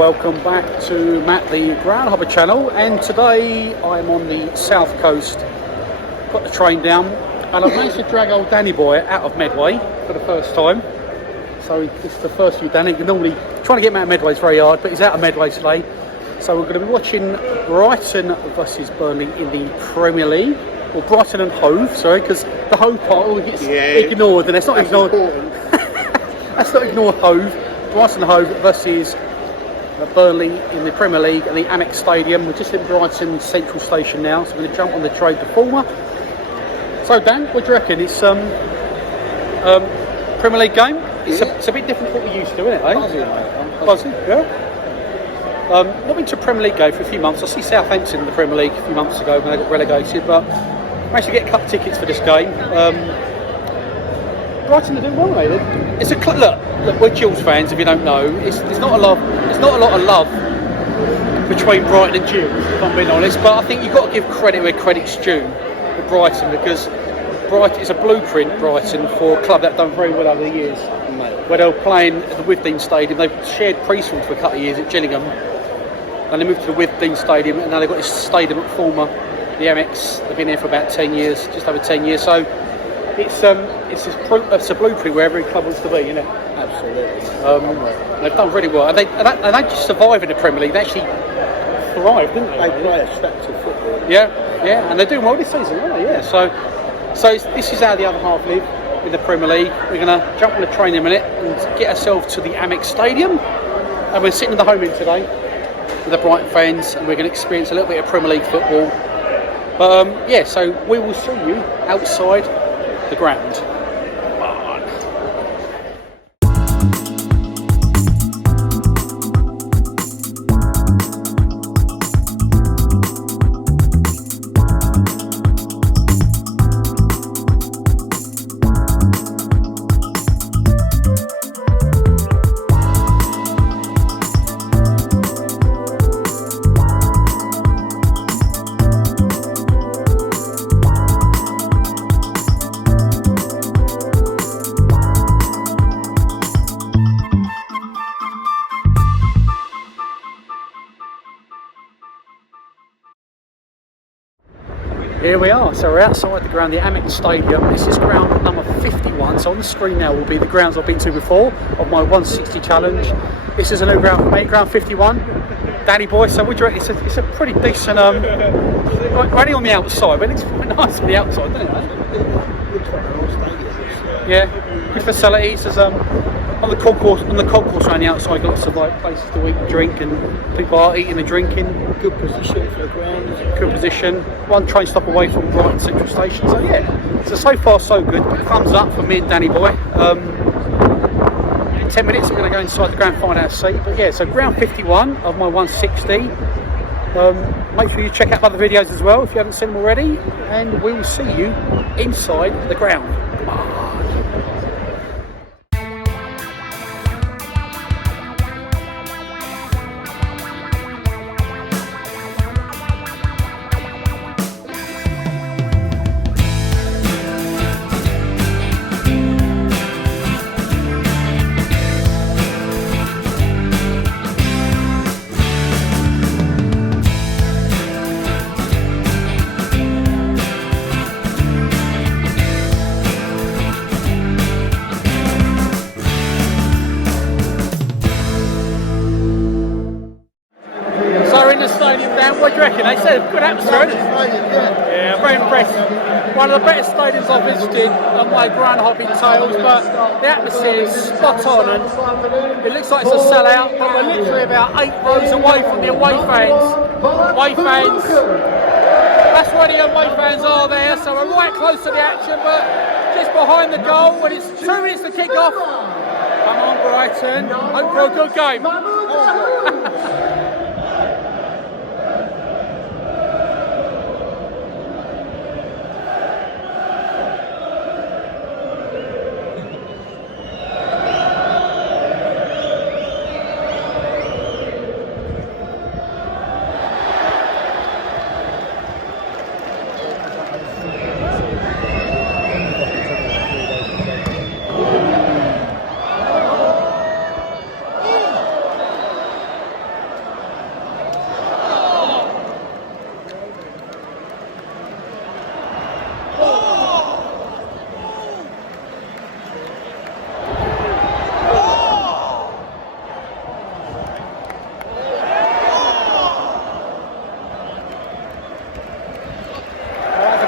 Welcome back to Matt the Ground Hopper channel, and today I'm on the south coast. Got the train down and I've managed to drag old Danny boy out of Medway for the first time. So this is the first view Danny. Normally trying to get him out of Medway is very hard, but he's out of Medway today. So we're going to be watching Brighton versus Burnley in the Premier League. Or Brighton and Hove, sorry, because the Hove part always gets ignored, and it's not ignored. Let's not ignore Hove. Brighton Hove versus Burnley in the Premier League at the Amex Stadium. We're just in Brighton Central Station now, so we're going to jump on the train performer. So Dan, what do you reckon? It's Premier League game. It's a bit different from what we used to, isn't it? Eh? Buzzy, yeah. Not been to a Premier League game for a few months. I see Southampton in the Premier League a few months ago when they got relegated, but managed to get cup tickets for this game. Brighton are doing well, mate. It's a look, we're Gills fans. If you don't know, there's not a lot of love between Brighton and Gills, if I'm being honest. But I think you've got to give credit where credit's due with Brighton, because Brighton is a blueprint. Brighton for a club that have done very well over the years. Where they were playing at the Withdean Stadium, they've shared Priestfield for a couple of years at Gillingham, and they moved to the Withdean Stadium, and now they've got this stadium at Fulham, the Amex. They've been here for about 10 years, just over 10 years. So it's a blueprint where every club wants to be, isn't it? Absolutely. They've done really well, and they just survive in the Premier League. They actually thrive, didn't they? They play a structured football. Yeah, and they're doing well this season, aren't they? Yeah. So this is how the other half live in the Premier League. We're going to jump on the train in a minute and get ourselves to the Amex Stadium, and we're sitting in the home end today with the Brighton fans, and we're going to experience a little bit of Premier League football. But yeah, so we will see you outside the ground. Here we are, so we're outside the ground, the Amex Stadium. This is ground number 51, so on the screen now will be the grounds I've been to before of my 160 challenge. This is a new ground for me, ground 51. Danny boy, so what do you reckon? It's a pretty decent, running on the outside, but it looks quite nice on the outside, doesn't it? Looks like an old stadium. Yeah, good facilities. There's on the concourse around the outside, got lots of places to eat and drink, and people are eating and drinking. Good position for the ground. Good position. One train stop away from Brighton Central Station. So yeah, so far so good. Thumbs up for me and Danny boy. In 10 minutes we're going to go inside the ground and find our seat. But yeah, so ground 51 of my 160. Make sure you check out other videos as well if you haven't seen them already, and we will see you inside the ground. What do you reckon? They said a good atmosphere, isn't it? Yeah, I'm very impressed. One of the better stadiums I've visited on my ground hopping tales, but the atmosphere is spot on, and it looks like it's a sellout, but we're literally about 8 rows away from the away fans. That's why the away fans are there, so we're right close to the action, but just behind the goal when it's 2 minutes to kick off. Come on Brighton, hope for a good game.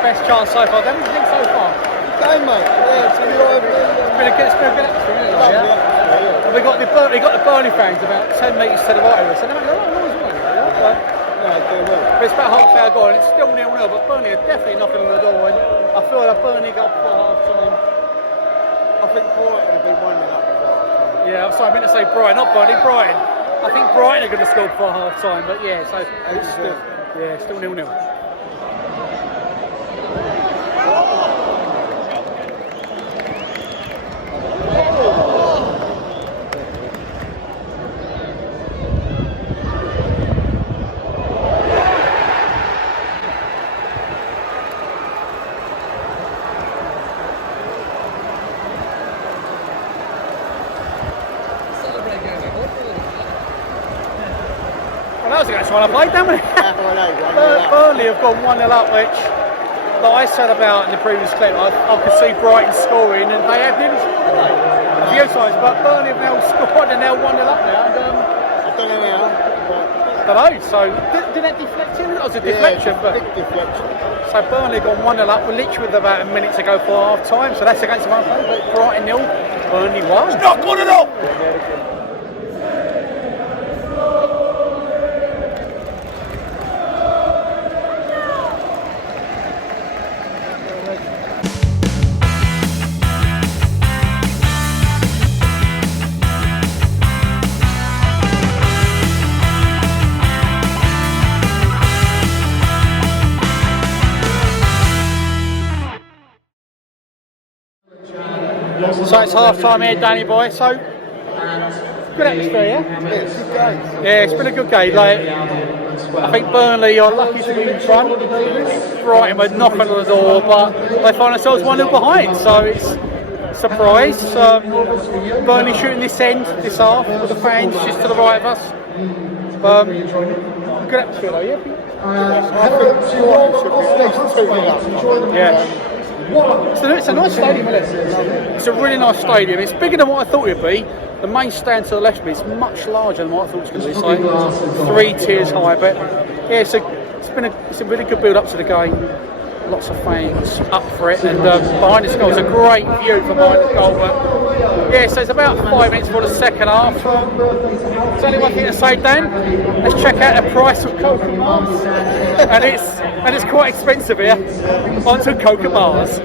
best chance so far. What do you think so far? Okay, mate. Yeah, it's been lively. It's been a good atmosphere, isn't it? Lovely Yeah? atmosphere, yeah. And we got the Burnley fans about 10 metres to the right of us, and they're making a lot of noise, aren't they? No, doing well. But it's about half hour gone, and it's still 0-0, but Burnley are definitely knocking on the door, and I feel like Burnley got for half time. I think Brighton will be 1-0 up before half time. Yeah, I'm sorry, I meant to say Brighton, not Burnley, Brighton. I think Brighton are going to score for half time, but yeah, so it's still 0-0. Well, that was against one I played, didn't we? Burnley have gone 1-0 up, which, like I said about in the previous clip, I could see Brighton scoring, and they have nearly scored a few times, but Burnley have now scored and they're 1-0 up now. And, I don't know how, I don't know, so did that deflect in? It was a deflection, but big deflection. so Burnley gone 1-0 up, we're literally with about a minute to go for half time, so that's against the one play, but Brighton 0, Burnley 1. It's not good enough! So it's half time here, Danny boy. So good atmosphere, yeah? Yeah, it's a good game. Yeah, it's been a good game. Like, I think Burnley are lucky to be in front. Brighton were knocking on the door, but they find themselves 1-0 behind. So it's a surprise. Burnley shooting this end, this half, with the fans just to the right of us. Good atmosphere though, yeah? Yeah. It's a nice stadium, isn't it? It's a really nice stadium. It's bigger than what I thought it'd be. The main stand to the left of me is much larger than what I thought it was going to be. It's like 3 tiers high, but yeah, it's a really good build up to the game. Lots of fans up for it, and behind this goal is a great view from behind the goal. But yeah, so it's about 5 minutes for the second half. There's only one thing to say, Dan. Let's check out the price of Coca Mars, and it's quite expensive here. Onto Coca Mars.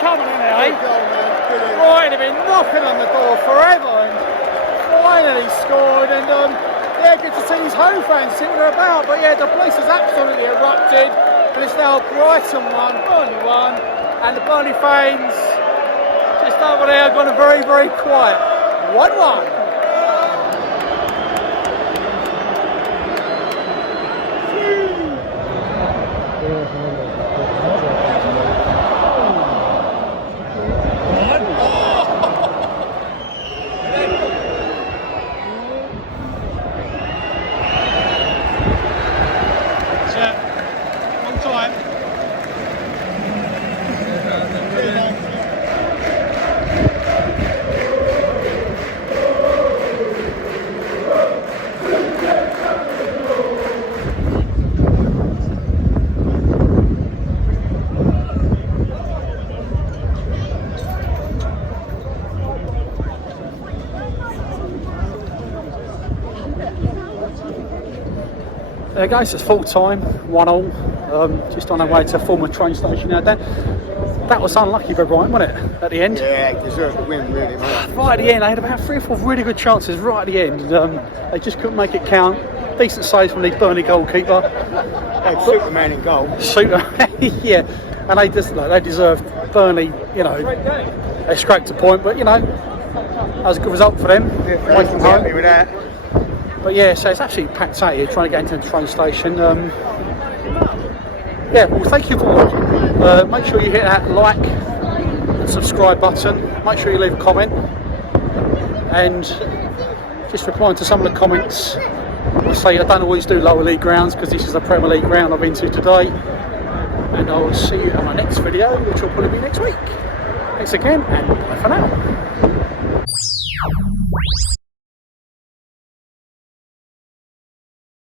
Coming in there, eh? Right, they've been knocking on the door forever, and finally scored. And yeah, good to see these home fans see what they're about. But yeah, the place is absolutely erupted. And it's now Brighton 1, Burnley 1, and the Burnley fans just over there have gone very, very quiet. 1-1. There you go, so it's full time, 1-1, just on our way to a former train station now, Dan. that was unlucky for Brighton, wasn't it, at the end? Yeah, deserved to win, really, mate. Right at the end, they had about 3 or 4 really good chances right at the end, and they just couldn't make it count. Decent save from the Burnley goalkeeper. They had Superman in goal. Yeah, and they deserved. Burnley, you know, they scraped a point, but you know, that was a good result for them. Yeah, Away from home. happy with that. But yeah, so it's absolutely packed out here trying to get into the train station. Yeah, well, thank you for watching. Make sure you hit that like and subscribe button. Make sure you leave a comment. And just replying to some of the comments, I say I don't always do lower league grounds because this is the Premier League ground I've been to today. And I will see you on my next video, which will probably be next week. Thanks again, and bye for now.